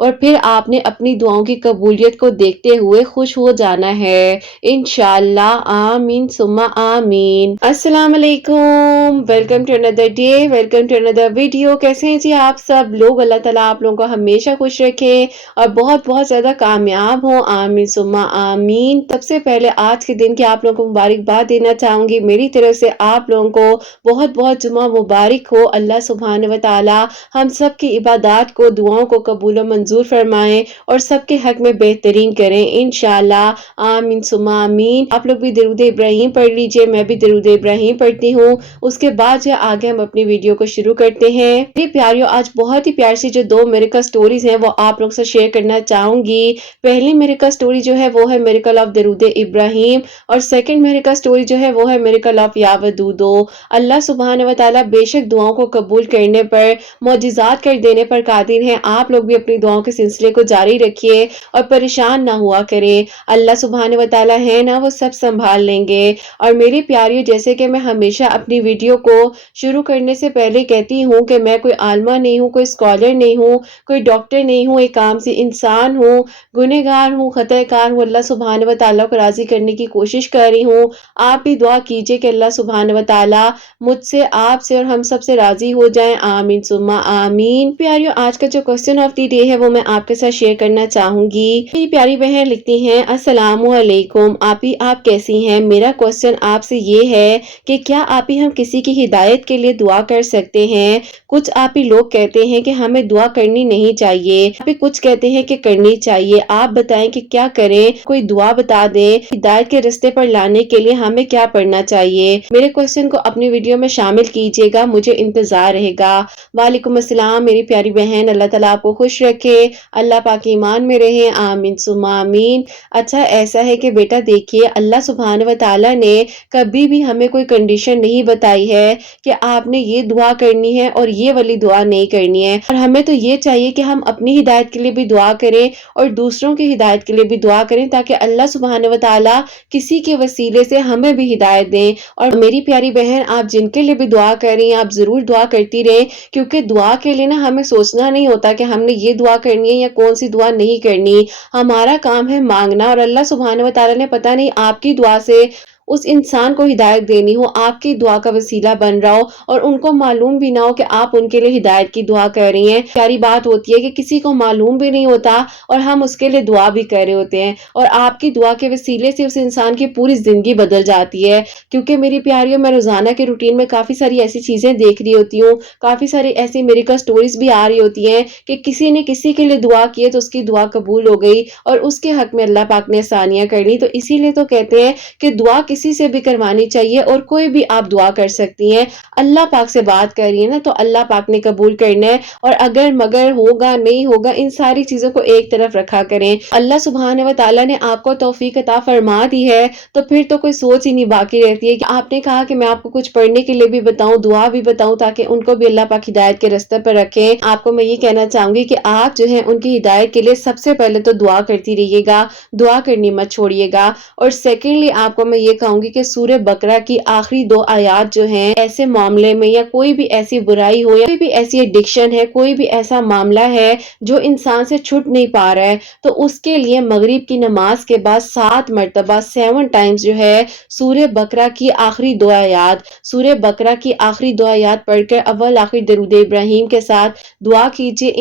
اور پھر آپ نے اپنی دعاؤں کی قبولیت کو دیکھتے ہوئے خوش ہو جانا ہے انشاءاللہ. آمین ثم آمین. السلام علیکم. ویلکم ٹو اندر ڈے. ویلکم ٹو اندر ویڈیو. کیسے ہیں جی آپ سب لوگ؟ اللہ تعالیٰ آپ لوگوں کو ہمیشہ خوش رکھے اور بہت بہت زیادہ کامیاب ہوں. آمین ثم آمین. سب سے پہلے آج کے دن کی آپ لوگوں کو مبارکباد دینا چاہوں گی. میری طرف سے آپ لوگوں کو بہت بہت جمعہ مبارک ہو. اللہ سبحانہ و تعالیٰ ہم سب کی عبادات کو دعاؤں کو قبول و منظور فرمائیں اور سب کے حق میں بہترین کریں انشاءاللہ. آمین ثم آمین. آپ لوگ بھی درود ابراہیم پڑھ لیجئے. میں بھی درود ابراہیم پڑھتی ہوں. اس کے بعد جو آگے ہم اپنی ویڈیو کو شروع کرتے ہیں. میری پیاریوں آج بہت ہی پیار سی جو 2 میریکل سٹوریز ہیں وہ آپ لوگ سے شیئر کرنا چاہوں گی. پہلی میریکل سٹوری جو ہے وہ ہے میریکل آف درود ابراہیم اور سیکنڈ میریکل سٹوری جو ہے وہ ہے میریکل آف یا ودودو. اللہ سبحانہ و تعالیٰ بے شک دعاؤں کو قبول کرنے پر معجزات کر دینے پر قادر ہیں. آپ لوگ بھی اپنی دعاؤں کے سلسلے کو جاری رکھیے اور پریشان نہ ہوا کریں. اللہ سبحانہ و تعالیٰ ہے نا وہ سب سنبھال لیں گے. اور میری پیاریوں جیسے کہ میں ہمیشہ اپنی ویڈیو کو شروع کرنے سے پہلے کہتی ہوں کہ میں کوئی عالمہ نہیں ہوں، کوئی اسکالر نہیں ہوں، کوئی ڈاکٹر نہیں ہوں، ایک عام سی انسان ہوں، گنہگار ہوں، خطا کار ہوں. اللہ سبحانہ و تعالیٰ کو راضی کرنے کی کوشش کر رہی ہوں. آپ بھی دعا کیجئے کہ اللہ سبحانہ و تعالیٰ مجھ سے، آپ سے اور ہم سب سے راضی ہو جائیں. آمین ثم آمین. پیاریوں آج کا جو کوسچن آف دی ڈے ہے وہ میں آپ کے ساتھ شیئر کرنا چاہوں گی. میری پیاری بہن لکھتی ہیں السلام علیکم آپی، آپ کیسی ہیں؟ میرا کوسچن آپ سے یہ ہے کہ کیا آپی ہم کسی کی ہدایت کے لیے دعا کر سکتے ہیں؟ کچھ آپی لوگ کہتے ہیں کہ ہمیں دعا کرنی نہیں چاہیے، آپی کچھ کہتے ہیں کہ کرنی چاہیے. آپ بتائیں کہ کیا کریں؟ کوئی دعا بتا دیں. ہدایت کے راستے پر لانے کے لیے ہمیں کیا پڑھنا چاہیے؟ میرے کوسچن کو اپنی ویڈیو میں شامل کیجیے گا، مجھے انتظار رہے گا. وعلیکم السلام میری پیاری بہن، اللہ تعالیٰ آپ کو خوش رکھے، اللہ پاک ایمان میں رہے. آمین ثم آمین. اچھا ایسا ہے کہ بیٹا دیکھیے اللہ سبحانہ و تعالیٰ نے کبھی بھی ہمیں کوئی کنڈیشن نہیں بتائی ہے کہ آپ نے یہ دعا کرنی ہے اور یہ والی دعا نہیں کرنی ہے. اور ہمیں تو یہ چاہیے کہ ہم اپنی ہدایت کے لیے بھی دعا کریں اور دوسروں کی ہدایت کے لیے بھی دعا کریں تاکہ اللہ سبحانہ و تعالیٰ کسی کے وسیلے سے ہمیں بھی ہدایت دیں. اور میری پیاری بہن آپ جن کے لیے بھی دعا کر رہی ہیں آپ ضرور دعا کرتی رہیں، کیونکہ دعا کے لیے نا ہمیں سوچنا نہیں ہوتا کہ ہم نے یہ دعا کرنی ہے یا کون سی دعا نہیں کرنی. ہمارا کام ہے مانگنا اور اللہ سبحانہ و تعالیٰ نے پتہ نہیں آپ کی دعا سے اس انسان کو ہدایت دینی ہو، آپ کی دعا کا وسیلہ بن رہا ہو اور ان کو معلوم بھی نہ ہو کہ آپ ان کے لیے ہدایت کی دعا کر رہی ہیں. پیاری بات ہوتی ہے کہ کسی کو معلوم بھی نہیں ہوتا اور ہم اس کے لیے دعا بھی کر رہے ہوتے ہیں اور آپ کی دعا کے وسیلے سے اس انسان کی پوری زندگی بدل جاتی ہے. کیونکہ میری پیاریوں میں روزانہ کے روٹین میں کافی ساری ایسی چیزیں دیکھ رہی ہوتی ہوں، کافی ساری ایسی میریکل سٹوریز بھی آ رہی ہوتی ہیں کہ کسی نے کسی کے لیے دعا کی ہے تو اس کی دعا قبول ہو گئی اور اس کے حق میں اللہ پاک نے آسانیاں کر لی. تو اسی لیے تو کہتے ہیں کہ دعا کسی سے بھی کروانی چاہیے اور کوئی بھی آپ دعا کر سکتی ہیں. اللہ پاک سے بات کر رہی ہے نا تو اللہ پاک نے قبول کرنا ہے اور اگر مگر ہوگا نہیں ہوگا ان ساری چیزوں کو ایک طرف رکھا کریں. اللہ سبحانہ و تعالیٰ نے آپ کو توفیق عطا فرما دی ہے تو پھر تو کوئی سوچ ہی نہیں باقی رہتی ہے کہ آپ نے کہا کہ میں آپ کو کچھ پڑھنے کے لیے بھی بتاؤں، دعا بھی بتاؤں تاکہ ان کو بھی اللہ پاک ہدایت کے راستے پر رکھیں. آپ کو میں یہ کہنا چاہوں گی کہ آپ جو ہے ان کی ہدایت کے لیے سب سے پہلے تو دعا کرتی رہیے گا، دعا کرنی مت چھوڑیے گا. اور سیکنڈلی آپ کو میں یہ کہوں گی کہ سورہ بقرہ کی آخری 2 آیات جو ہیں ایسے معاملے میں یا کوئی بھی ایسی برائی ہو یا کوئی بھی ایسی ایڈکشن ہے، کوئی بھی ایسا معاملہ ہے جو انسان سے چھٹ نہیں پا رہا ہے تو اس کے لیے مغرب کی نماز کے بعد 7 مرتبہ 7 ٹائمز جو ہے سورہ بقرہ کی آخری 2 آیات، سورہ بقرہ کی آخری 2 آیات پڑھ کر اول آخر درود ابراہیم کے ساتھ دعا کیجئے.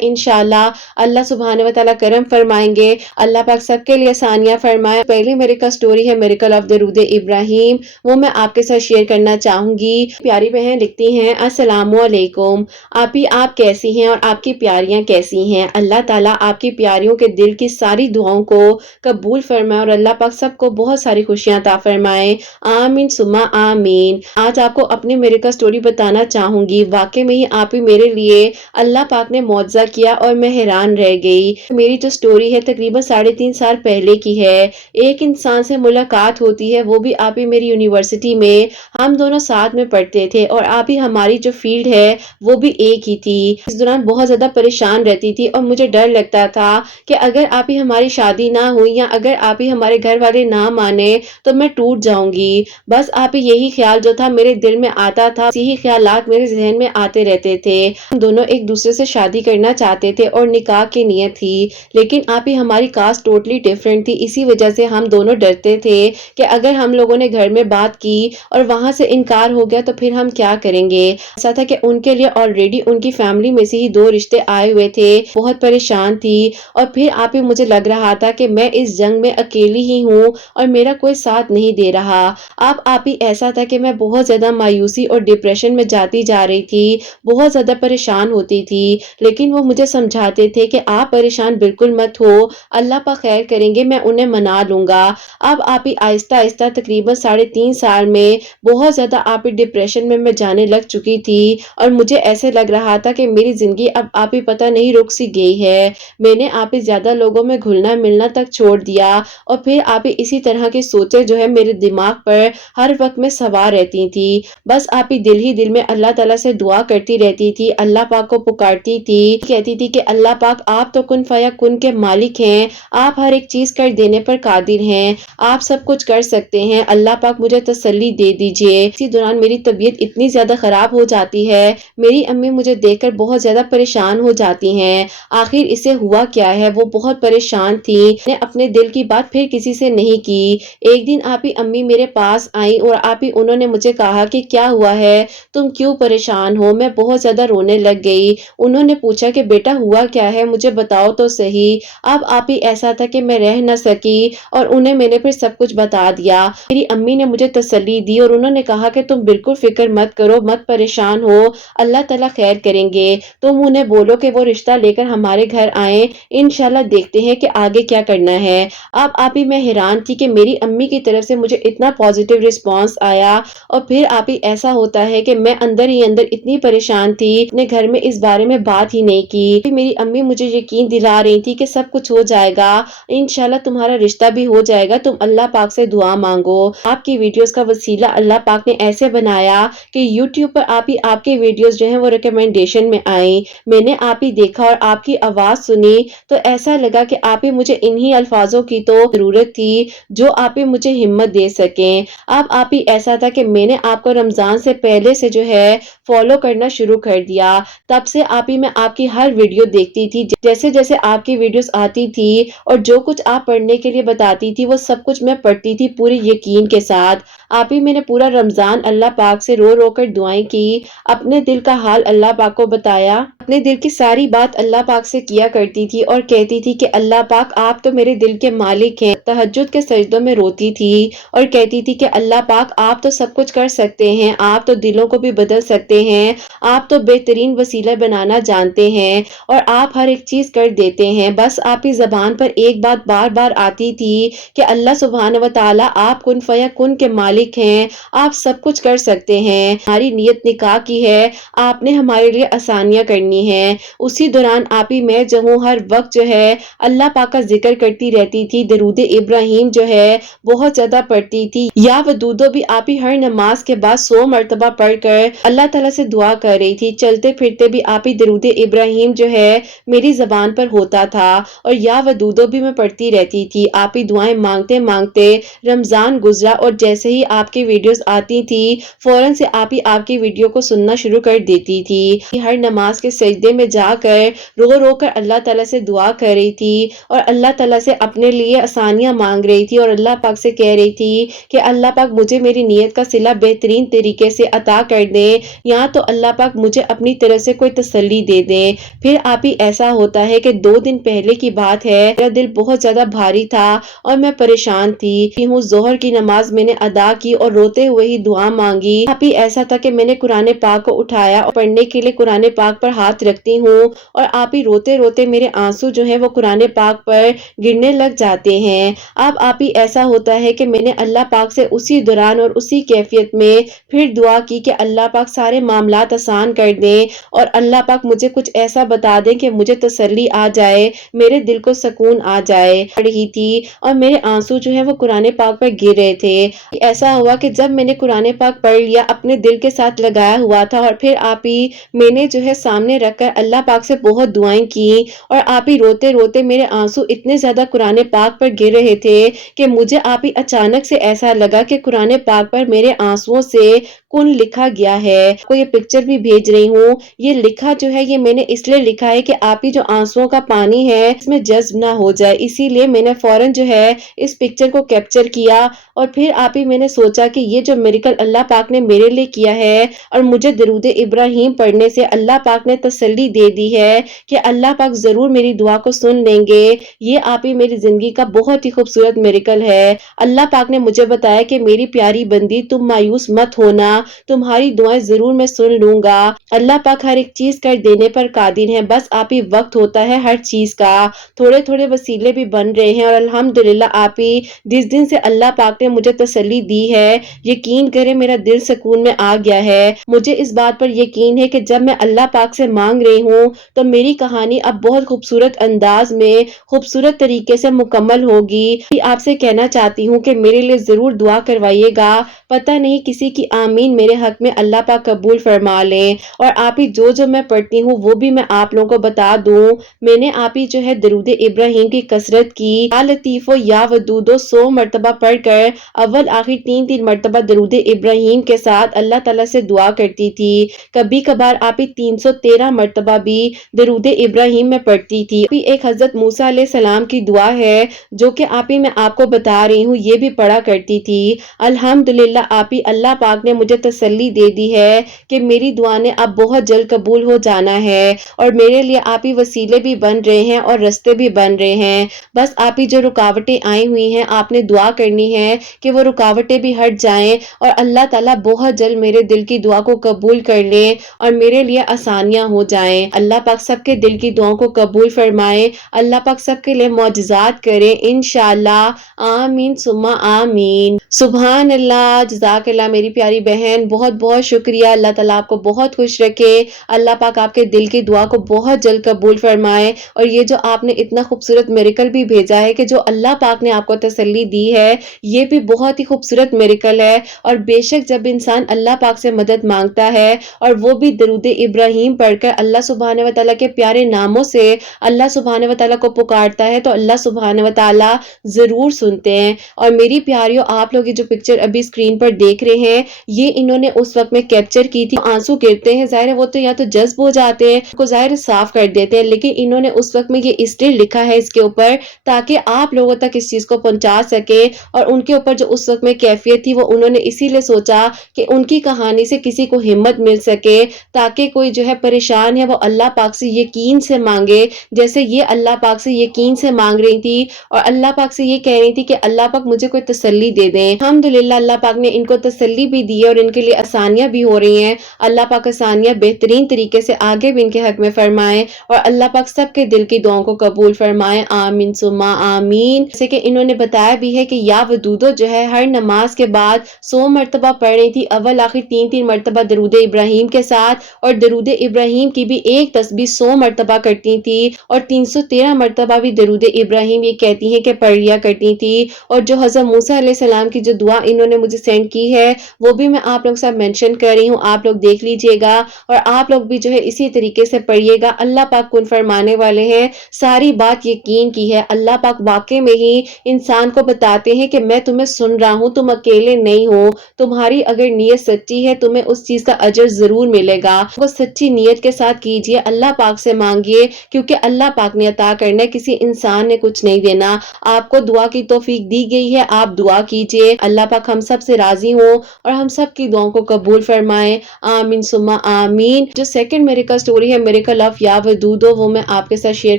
انشاءاللہ اللہ سبحانہ و تعالیٰ کرم فرمائیں گے. اللہ پاک سب کے لیے آسانیاں فرمائے. پہلی میریکل سٹوری ہے میریکل آف درود ابراہیم، وہ میں آپ کے ساتھ شیئر کرنا چاہوں گی. پیاری بہن لکھتی ہیں السلام علیکم آپی، آپ کیسی ہیں اور آپ کی پیاریاں کیسی ہیں؟ اللہ تعالیٰ آپ کی پیاریوں کے دل کی ساری دعاؤں کو قبول فرمائے اور اللہ پاک سب کو بہت ساری خوشیاں عطا فرمائے. آمین ثم آمین. آج آپ کو اپنی میریکل سٹوری بتانا چاہوں گی. واقعی میں ہی آپ ہی میرے لیے اللہ پاک نے معجزہ کیا اور میں حیران رہ گئی. میری جو سٹوری ہے تقریباً 3.5 سال پہلے کی ہے. ایک انسان سے ملاقات ہوتی ہوتی ہے وہ بھی آپ ہی میری یونیورسٹی میں، ہم دونوں ساتھ میں پڑھتے تھے اور آپ ہی ہماری جو فیلڈ ہے وہ بھی ایک ہی تھی۔ اس دوران بہت زیادہ پریشان رہتی تھی اور مجھے ڈر لگتا تھا کہ اگر آپ ہی ہماری شادی نہ ہوئی یا اگر آپ ہی ہمارے گھر والے نہ مانے تو میں ٹوٹ جاؤں گی۔ بس آپ ہی یہی خیال جو تھا میرے دل میں آتا تھا، یہی خیالات میرے ذہن میں آتے رہتے تھے۔ ہم دونوں ایک دوسرے سے شادی کرنا چاہتے تھے اور نکاح کی نیت تھی، لیکن آپ ہی ہماری کاسٹ ٹوٹلی ڈیفرنٹ تھی، اسی وجہ سے ہم دونوں ڈرتے تھے کہ اگر ہم لوگوں نے گھر میں بات کی اور وہاں سے انکار ہو گیا تو پھر ہم کیا کریں گے۔ ایسا تھا کہ ان کے لیے آلریڈی ان کی فیملی میں سے ہی 2 رشتے آئے ہوئے تھے، بہت پریشان تھی اور پھر آپ ہی مجھے لگ رہا تھا کہ میں اس جنگ میں اکیلی ہی ہوں اور میرا کوئی ساتھ نہیں دے رہا۔ آپ ہی ایسا تھا کہ میں بہت زیادہ مایوسی اور ڈپریشن میں جاتی جا رہی تھی، بہت زیادہ پریشان ہوتی تھی، لیکن وہ مجھے سمجھاتے تھے کہ آپ پریشان بالکل مت ہو، اللہ پاک خیر کریں گے، میں انہیں منا لوں گا۔ اب آپ ہی آہستہ آہستہ تقریباً 3.5 سال میں بہت زیادہ آپ ہی ڈپریشن میں جانے لگ چکی تھی اور مجھے ایسے لگ رہا تھا کہ میری زندگی اب آپ ہی پتہ نہیں رک سی گئی ہے۔ میں نے آپ ہی زیادہ لوگوں میں گھلنا ملنا تک چھوڑ دیا اور پھر آپ ہی اسی طرح کی سوچیں جو ہے میرے دماغ پر ہر وقت میں سوار رہتی تھی۔ بس آپ ہی دل میں اللہ تعالیٰ سے دعا کرتی رہتی تھی، اللہ پاک کو پکارتی تھی، کہتی تھی کہ اللہ پاک آپ تو کن فیا کن کے مالک ہیں، آپ ہر ایک چیز کر دینے پر قادر ہیں، آپ سب کچھ کر سکتے ہیں، اللہ پاک مجھے تسلی دے دیجئے۔ اسی دوران میری طبیعت اتنی زیادہ خراب ہو جاتی ہے، میری امی مجھے دیکھ کر بہت زیادہ پریشان ہو جاتی ہیں، آخر اسے ہوا کیا ہے، وہ بہت پریشان تھی، نے اپنے دل کی بات پھر کسی سے نہیں کی۔ ایک دن آپ ہی امی میرے پاس آئیں اور آپ ہی انہوں نے مجھے کہا کہ کیا ہوا ہے، تم کیوں پریشان ہو؟ میں بہت زیادہ رونے لگ گئی۔ انہوں نے پوچھا کہ بیٹا ہوا کیا ہے، مجھے بتاؤ تو صحیح۔ اب آپ ہی ایسا تھا کہ میں رہ نہ سکی اور انہیں میں نے پھر سب کچھ بتا دیا۔ میری امی نے مجھے تسلی دی اور انہوں نے کہا کہ تم بالکل فکر مت کرو، مت پریشان ہو، اللہ تعالیٰ خیر کریں گے، تم انہیں بولو کہ وہ رشتہ لے کر ہمارے گھر آئیں، انشاءاللہ دیکھتے ہیں کہ آگے کیا کرنا ہے۔ اب آپ ہی میں حیران تھی کہ میری امی کی طرف سے مجھے اتنا پازیٹیو رسپانس آیا اور پھر آپ ہی ایسا ہوتا ہے کہ میں اندر ہی اندر اتنی پریشان تھی، اپنے گھر میں اس بارے میں بات ہی نہیں کی۔ میری امی مجھے یقین دلا رہی تھی کہ سب کچھ ہو جائے گا، انشاءاللہ تمہارا رشتہ بھی ہو جائے گا، تم اللہ پاک سے دعا مانگو۔ آپ کی ویڈیوز کا وسیلہ اللہ پاک نے ایسے بنایا کہ یوٹیوب پر آپ کی ویڈیوز جو ہیں وہ ریکمنڈیشن میں آئیں، میں نے آپ ہی دیکھا اور آپ کی آواز سنی تو ایسا لگا کہ آپ ہی مجھے انہی الفاظوں کی تو ضرورت تھی جو آپ ہی مجھے ہمت دے سکیں۔ اب آپ ہی ایسا تھا کہ میں نے آپ کو رمضان سے پہلے سے جو ہے فالو کرنا شروع کر دیا، تب سے آپ ہی میں آپ کی ہر ویڈیو دیکھتی تھی، جیسے جیسے آپ کی ویڈیوز آتی تھی اور جو کچھ آپ پڑھنے کے لیے بتاتی تھی وہ سب کچھ میں پڑھتی تھی پوری یقین کے ساتھ۔ آپ ہی میں نے پورا رمضان اللہ پاک سے رو رو کر دعائیں کی، اپنے دل کا حال اللہ پاک کو بتایا، اپنے دل کی ساری بات اللہ پاک سے کیا کرتی تھی اور کہتی تھی کہ اللہ پاک آپ تو میرے دل کے مالک ہیں۔ تہجد کے سجدوں میں روتی تھی اور کہتی تھی کہ اللہ پاک آپ تو سب کچھ کر سکتے ہیں، آپ تو دلوں کو بھی بدل سکتے ہیں، آپ تو بہترین وسیلہ بنانا جانتے ہیں اور آپ ہر ایک چیز کر دیتے ہیں۔ بس آپ کی زبان پر ایک بات بار بار آتی تھی کہ اللہ سبحانہ و تعالی آپ کن فیا کن کے مالک ہیں، آپ سب کچھ کر سکتے ہیں، ہماری نیت نکاح کی ہے، آپ نے ہمارے لیے آسانیاں کرنی ہیں۔ اسی دوران آپ ہی میں جو ہوں ہر وقت جو ہے اللہ پاک کا ذکر کرتی رہتی تھی، درود ابراہیم جو ہے بہت زیادہ پڑھتی تھی، یا ودودو بھی آپ ہی ہر نماز کے بعد 100 مرتبہ پڑھ کر اللہ تعالیٰ سے دعا کر رہی تھی، چلتے پھرتے بھی آپ ہی درود ابراہیم جو ہے میری زبان پر ہوتا تھا اور یا ودودو بھی میں پڑھتی رہتی تھی۔ آپ ہی دعائیں مانگتے مانگتے رمضان گزرا اور جیسے ہی آپ کی ویڈیوز آتی تھی فوراً سے آپ ہی آپ کی ویڈیو کو سننا شروع کر دیتی تھی، ہر نماز کے سجدے میں جا کر رو رو کر اللہ تعالیٰ سے دعا کر رہی تھی اور اللہ تعالیٰ سے اپنے لیے آسانیاں مانگ رہی تھی اور اللہ پاک سے کہہ رہی تھی کہ اللہ پاک مجھے میری نیت کا صلہ بہترین طریقے سے عطا کر دیں، یا تو اللہ پاک مجھے اپنی طرف سے کوئی تسلی دے دیں۔ پھر آپ ہی ایسا ہوتا ہے کہ 2 دن پہلے کی بات ہے، میرا دل بہت زیادہ بھاری تھا اور میں پریشان تھی، ظہر کی نماز میں نے ادا کی اور روتے ہوئے ہی دعا مانگی۔ آپ ہی ایسا تھا کہ میں نے قرآن پاک کو اٹھایا اور پڑھنے کے لیے قرآن پاک پر ہاتھ ہاتھ رکھتی ہوں اور آپ ہی روتے روتے میرے آنسو جو ہیں وہ قرآن پاک پر گرنے لگ جاتے ہیں۔ اب آپ ہی ایسا ہوتا ہے کہ میں نے اللہ پاک سے اسی دوران اور اسی کیفیت میں پھر دعا کی کہ اللہ پاک سارے معاملات آسان کر دیں اور اللہ پاک مجھے کچھ ایسا بتا دیں کہ مجھے تسلی آ جائے، میرے دل کو سکون آ جائے رہی تھی اور میرے آنسو جو ہیں وہ قرآن پاک پر گر رہے تھے۔ ایسا ہوا کہ جب میں نے قرآن پاک پڑھ لیا، اپنے دل کے ساتھ لگایا ہوا تھا اور پھر آپ ہی میں نے جو ہے سامنے رکھ کر اللہ پاک سے بہت دعائیں کی اور آپ ہی روتے روتے میرے آنسو اتنے زیادہ قرآن پاک پر گر رہے تھے کہ مجھے آپ ہی اچانک سے ایسا لگا کہ قرآن پاک پر میرے آنسوؤں سے کن لکھا گیا ہے۔ کو یہ پکچر بھی بھیج رہی ہوں، یہ لکھا جو ہے یہ میں نے اس لیے لکھا ہے کہ آپ ہی جو آنسوؤں کا پانی ہے اس میں جذب نہ ہو جائے، اسی لیے میں نے فوراً جو ہے اس پکچر کو کیپچر کیا اور پھر آپ ہی میں نے سوچا کہ یہ جو میریکل اللہ پاک نے میرے لیے کیا ہے اور مجھے درود ابراہیم پڑھنے سے اللہ پاک نے تسلی دے دی ہے کہ اللہ پاک ضرور میری دعا کو سن لیں گے، یہ آپ ہی میری زندگی کا بہت ہی خوبصورت میریکل ہے۔ اللہ پاک نے مجھے بتایا کہ میری پیاری بندی تم مایوس مت ہونا، تمہاری دعائیں ضرور میں سن لوں گا، اللہ پاک ہر ایک چیز کر دینے پر قادر ہے، بس آپ ہی وقت ہوتا ہے ہر چیز کا۔ تھوڑے تھوڑے وسیلے بھی بن رہے ہیں اور الحمدللہ آپ ہی جس دن سے اللہ پاک نے مجھے تسلی دی ہے، یقین کرے میرا دل سکون میں آ گیا ہے۔ مجھے اس بات پر یقین ہے کہ جب میں اللہ پاک سے مانگ رہی ہوں تو میری کہانی اب بہت خوبصورت انداز میں خوبصورت طریقے سے مکمل ہوگی۔ آپ سے کہنا چاہتی ہوں کہ میرے لیے ضرور دعا کروائیے گا، پتہ نہیں کسی کی آمین میرے حق میں اللہ پاک قبول فرما لیں اور آپ ہی جو میں پڑھتی ہوں وہ بھی میں آپ لوگوں کو بتا دوں۔ میں نے آپ ہی جو ہے درود ابراہیم کی کثرت کی، یا لطیف و یا ودود 100 مرتبہ پڑھ کر اول آخر 3 مرتبہ درود ابراہیم کے ساتھ اللہ تعالیٰ سے دعا کرتی تھی۔ کبھی کبھار آپ ہی 313 مرتبہ بھی درود ابراہیم میں پڑھتی تھی۔ ایک حضرت موسیٰ علیہ السلام کی دعا ہے جو کہ آپ ہی میں آپ کو بتا رہی ہوں، یہ بھی پڑھا کرتی تھی۔ الحمدللہ آپ ہی اللہ پاک نے مجھے تسلی دے دی ہے کہ میری دعا نے اب بہت جلد قبول ہو جانا ہے اور میرے لیے آپ ہی وسیلے بھی بن رہے ہیں اور رستے بھی بن رہے ہیں۔ بس آپ ہی جو رکاوٹیں آئی ہوئی ہیں آپ نے دعا کرنی ہے کہ وہ رکاوٹیں بھی ہٹ جائیں اور اللہ تعالیٰ بہت جلد میرے دل کی دعا کو قبول کر لیں اور میرے لیے آسانیاں ہو جائیں۔ اللہ پاک سب کے دل کی دعاؤں کو قبول فرمائے، اللہ پاک سب کے لیے معجزات کریں انشاءاللہ، آمین ثم آمین۔ سبحان اللہ، جزاک اللہ میری پیاری بہن، بہت بہت شکریہ، اللہ تعالیٰ آپ کو بہت خوش رکھے، اللہ پاک آپ کے دل کی دعا کو بہت جلد قبول فرمائے اور یہ جو آپ نے اتنا خوبصورت میریکل بھی بھیجا ہے کہ جو اللہ پاک نے آپ کو تسلی دی ہے، یہ بھی بہت ہی خوبصورت میریکل ہے اور بے شک جب انسان اللہ پاک سے مدد مانگتا ہے اور وہ بھی درود ابراہیم پڑھ کر اللہ سبحانہ و تعالیٰ کے پیارے ناموں سے اللہ سبحانہ و تعالیٰ کو پکارتا ہے تو اللہ سبحانہ و تعالیٰ ضرور سنتے ہیں۔ اور میری پیاریوں، آپ لوگ یہ جو پکچر ابھی اسکرین پر دیکھ رہے ہیں یہ انہوں نے اس وقت میں کیپچر کی تھی، آنسو گرتے ہیں ظاہر ہے وہ تو یا تو جذب ہو جاتے ہیں کو ظاہر صاف کر دیتے ہیں، لیکن انہوں نے اس وقت میں یہ اس لیے لکھا ہے اس کے اوپر تاکہ آپ لوگوں تک اس چیز کو پہنچا سکے اور ان کے اوپر جو اس وقت میں کیفیت تھی وہ انہوں نے اسی لیے سوچا کہ ان کی کہانی سے کسی کو ہمت مل سکے تاکہ کوئی جو ہے پریشان ہے وہ اللہ پاک سے یقین سے مانگے، جیسے یہ اللہ پاک سے یقین سے مانگ رہی تھی اور اللہ پاک سے یہ کہہ رہی تھی کہ اللہ پاک مجھے کوئی تسلی دے دیں۔ الحمدللہ اللہ پاک نے ان کو تسلی بھی دی ہے اور ان کے لیے آسانیاں بھی ہو رہی ہیں، اللہ پاک آسانیاں بہترین طریقے سے آگے بھی ان کے حق میں فرمائے اور اللہ پاک سب کے دل کی دعاؤں کو قبول فرمائے، آمین ثم آمین۔ جیسے کہ انہوں نے بتایا بھی ہے کہ یا ودودو جو ہے ہر نماز کے بعد 100 مرتبہ پڑھ رہی تھی، اول آخر 3 مرتبہ درود ابراہیم کے ساتھ اور درود ابراہیم کی بھی ایک تسبیح 100 مرتبہ کرتی تھی اور 313 مرتبہ بھی درود ابراہیم یہ کہتی ہیں کہ پڑھ لیا کرتی تھی۔ اور جو حضرت موسیٰ علیہ السلام کی جو دعا انہوں نے مجھے سینڈ کی ہے وہ بھی میں آپ لوگ ساتھ مینشن کر رہی ہوں، آپ لوگ دیکھ لیجئے گا اور آپ لوگ بھی جو ہے اسی طریقے سے پڑھیے گا۔ اللہ پاک کن فرمانے والے ہیں، ساری بات یقین کی ہے، اللہ پاک واقع میں ہی انسان کو بتاتے ہیں کہ میں تمہیں سن رہا ہوں، تم اکیلے نہیں ہو، تمہاری اگر نیت سچی ہے تمہیں اس چیز کا اجر ضرور ملے گا، وہ سچی نیت کے ساتھ کیجئے، اللہ پاک سے مانگیے کیونکہ اللہ پاک نے عطا کرنا ہے، کسی انسان نے کچھ نہیں دینا۔ آپ کو دعا کی توفیق دی گئی ہے، آپ دعا کیجئے، اللہ پاک ہم سب سے راضی ہوں اور ہم سب کی دعاؤں کو قبول فرمائے، آمین ثم آمین۔ جو سیکنڈ میریکل سٹوری ہے میریکل آف یا ودودو وہ میں آپ کے ساتھ شیئر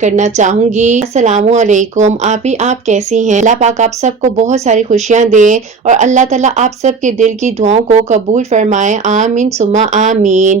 کرنا چاہوں گی۔ السلام علیکم، آپ کیسی ہیں؟ اللہ پاک آپ سب کو بہت ساری خوشیاں دے اور اللہ تعالیٰ آپ سب کے دل کی دعاؤں کو قبول فرمائے، آمین ثم آمین۔